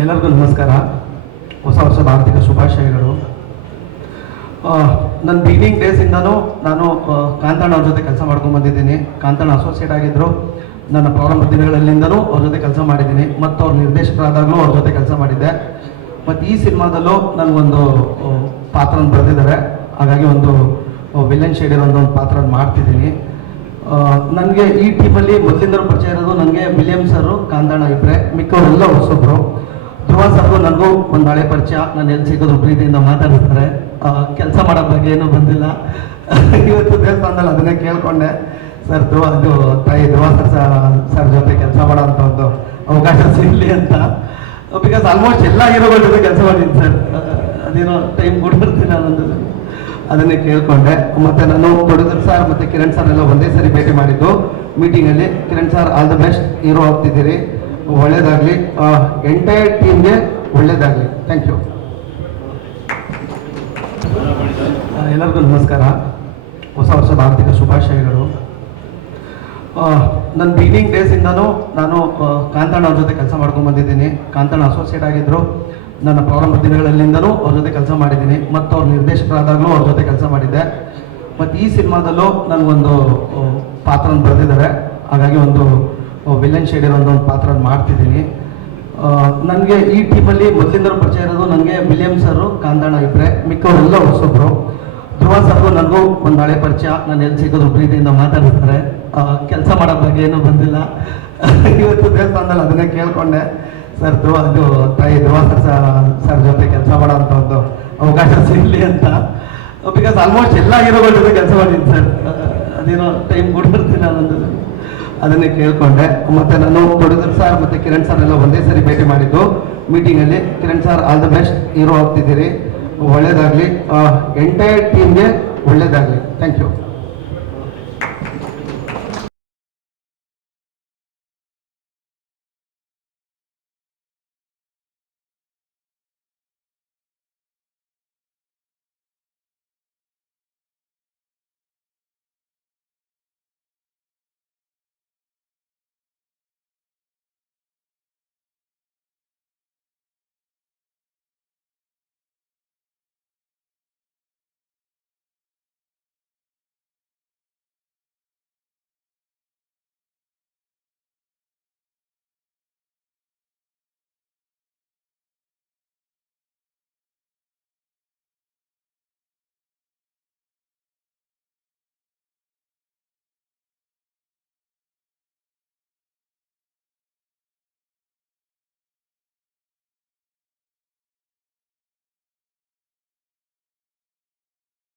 ಎಲ್ಲರಿಗೂ ನಮಸ್ಕಾರ. ಹೊಸ ವರ್ಷದ ಆರ್ಥಿಕ ಶುಭಾಶಯಗಳು. ನನ್ನ ಬಿಗಿನಿಂಗ್ ಡೇಸಿಂದನೂ ನಾನು ಕಾಂತಣ್ಣ ಅವ್ರ ಜೊತೆ ಕೆಲಸ ಮಾಡ್ಕೊಂಡು ಬಂದಿದ್ದೀನಿ. ಕಾಂತಣ್ಣ ಅಸೋಸಿಯೇಟ್ ಆಗಿದ್ದರು ನನ್ನ ಪ್ರಾರಂಭ ದಿನಗಳಲ್ಲಿಂದನೂ ಅವ್ರ ಜೊತೆ ಕೆಲಸ ಮಾಡಿದ್ದೀನಿ. ಮತ್ತು ಅವ್ರ ನಿರ್ದೇಶಕರಾದಾಗಲೂ ಅವ್ರ ಜೊತೆ ಕೆಲಸ ಮಾಡಿದ್ದೆ. ಮತ್ತು ಈ ಸಿನಿಮಾದಲ್ಲೂ ನನಗೊಂದು ಪಾತ್ರನ ಬರೆದಿದ್ದಾರೆ. ಹಾಗಾಗಿ ಒಂದು ವಿಲನ್ ಶೇಡ್ ಇರೋ ಒಂದು ಪಾತ್ರ ಮಾಡ್ತಿದ್ದೀನಿ. ನನಗೆ ಈ ಟೀಮಲ್ಲಿ ಮೊದಲಿಂದಲೂ ಪರಿಚಯ ಇರೋದು ನನಗೆ ವಿಲಿಯಂ ಸರು ಕಾಂತಣ್ಣ ಇಬ್ಬರೇ ಮಿಕ್ಕವರೆಲ್ಲ ಹೊಸೊಬ್ರು. ಸರ್ಗೂ ನನಗೂ ಒಂದು ಹಳೆ ಪರಿಚಯ. ನಾನು ಎಲ್ಲಿ ಸಿಗೋದು ಪ್ರೀತಿಯಿಂದ ಮಾತಾಡಿಸ್ತಾರೆ. ಕೆಲಸ ಮಾಡೋ ಬಗ್ಗೆ ಏನೂ ಬಂದಿಲ್ಲ. ಇವತ್ತು ದೇವಸ್ಥಾನದಲ್ಲಿ ಅದನ್ನೇ ಕೇಳಿಕೊಂಡೆ. ಸರ್ ಧ್ರುವ ಅದು ತಾಯಿ ಧ್ರುವ ಸರ್ ಸರ್ ಜೊತೆ ಕೆಲಸ ಮಾಡೋ ಅಂತ ಒಂದು ಅವಕಾಶ ಸಿಗಲಿ ಅಂತ. ಬಿಕಾಸ್ ಆಲ್ಮೋಸ್ಟ್ ಎಲ್ಲ ಹೀರೋಗಳ ಜೊತೆ ಕೆಲಸ ಮಾಡಿದ್ದೀನಿ ಸರ್. ಅದೇನೋ ಟೈಮ್ ಕೊಡ್ತಿರ್ತೀನಿ ನಾನೊಂದು ಅದನ್ನೇ ಕೇಳಿಕೊಂಡೆ. ಮತ್ತೆ ನಾನು ಪ್ರೊಡ್ಯೂಸರ್ ಸರ್ ಮತ್ತೆ ಕಿರಣ್ ಸರ್ ಎಲ್ಲ ಒಂದೇ ಸರಿ ಭೇಟಿ ಮಾಡಿದ್ದು. ಮೀಟಿಂಗಲ್ಲಿ Kiran sir all the best. Hero ಆಗ್ತಿದ್ದೀರಿ. ಒಳ್ಳೇದಾಗಲಿ. ಎಂಟೈರ್ ಟೀಮ್ಗೆ ಒಳ್ಳೇದಾಗಲಿ. ಥ್ಯಾಂಕ್ ಯು ಎಲ್ಲರಿಗೂ ನಮಸ್ಕಾರ. ಹೊಸ ವರ್ಷದ ಆರ್ಥಿಕ ಶುಭಾಶಯಗಳು. ನನ್ನ ಬಿಗಿನಿಂಗ್ ಡೇಸಿಂದನೂ ನಾನು ಕಾಂತಣ್ಣ ಅವ್ರ ಜೊತೆ ಕೆಲಸ ಮಾಡ್ಕೊಂಡು ಬಂದಿದ್ದೀನಿ. ಕಾಂತಣ್ಣ ಅಸೋಸಿಯೇಟ್ ಆಗಿದ್ದರು ನನ್ನ ಪ್ರಾರಂಭ ದಿನಗಳಲ್ಲಿಂದನೂ ಅವ್ರ ಜೊತೆ ಕೆಲಸ ಮಾಡಿದ್ದೀನಿ. ಮತ್ತು ಅವ್ರ ನಿರ್ದೇಶಕರಾದಾಗಲೂ ಅವ್ರ ಜೊತೆ ಕೆಲಸ ಮಾಡಿದ್ದೆ. ಮತ್ತು ಈ ಸಿನಿಮಾದಲ್ಲೂ ನನಗೊಂದು ಪಾತ್ರನ ಬರೆದಿದ್ದಾರೆ. ಹಾಗಾಗಿ ಒಂದು ವಿಲನ್ ಶೇಡ್ ಇರೋ ಒಂದು ಪಾತ್ರ ಮಾಡ್ತಿದ್ದೀನಿ. ನನಗೆ ಈ ಟೀಮಲ್ಲಿ ಮೊದಲಿಂದಲೂ ಪರಿಚಯ ಇರೋದು ನನಗೆ ವಿಲಿಯಂ ಸರು ಕಾಂದಾಣ ಇಬ್ಬರೆ ಮಿಕ್ಕವರೆಲ್ಲ ಹೊಸೊಬ್ರು. ಧ್ರುವ ಸರ್ಗು ನನಗೂ ಒಂದು ಹಳೆ ಪರಿಚಯ. ನಾನು ಎಲ್ಲಿ ಸಿಗೋದು ಪ್ರೀತಿಯಿಂದ ಮಾತಾಡಿಸ್ತಾರೆ ಕೆಲಸ ಮಾಡೋ ಬಗ್ಗೆ ಏನೂ ಬಂದಿಲ್ಲ. ಇವತ್ತು ದೇವಸ್ಥಾನದಲ್ಲಿ ಅದನ್ನೇ ಕೇಳಿಕೊಂಡೆ. ಸರ್, ಧ್ರುವ, ಅದು ತಾಯಿ ಧ್ರುವ ಸರ್ ಸರ್ ಜೊತೆ ಕೆಲಸ ಮಾಡೋ ಅಂತ ಒಂದು ಅವಕಾಶ ಸಿಗಲಿ ಅಂತ. ಬಿಕಾಸ್ ಆಲ್ಮೋಸ್ಟ್ ಎಲ್ಲ ಹೀರೋಗಳ ಜೊತೆ ಕೆಲಸ ಮಾಡಿದ್ದೀನಿ ಸರ್. ಅದೇನೋ ಟೈಮ್ ಕೊಟ್ಟಿರ್ತೀನಿ ನಾನೊಂದು. ಅದನ್ನೇ ಕೇಳ್ಕೊಂಡೆ. ಮತ್ತೆ ನಾನು ಪ್ರೊಡ್ಯೂಸರ್ ಸರ್ ಮತ್ತೆ ಕಿರಣ್ ಸರ್ ಎಲ್ಲ ಒಂದೇ ಸರಿ ಭೇಟಿ ಮಾಡಿದ್ದು. ಮೀಟಿಂಗಲ್ಲಿ Kiran sir all the best. Hero ಆಗ್ತಿದ್ದೀರಿ. ಒಳ್ಳೇದಾಗಲಿ. ಎಂಟೈರ್ ಟೀಮ್ಗೆ ಒಳ್ಳೇದಾಗಲಿ. Thank you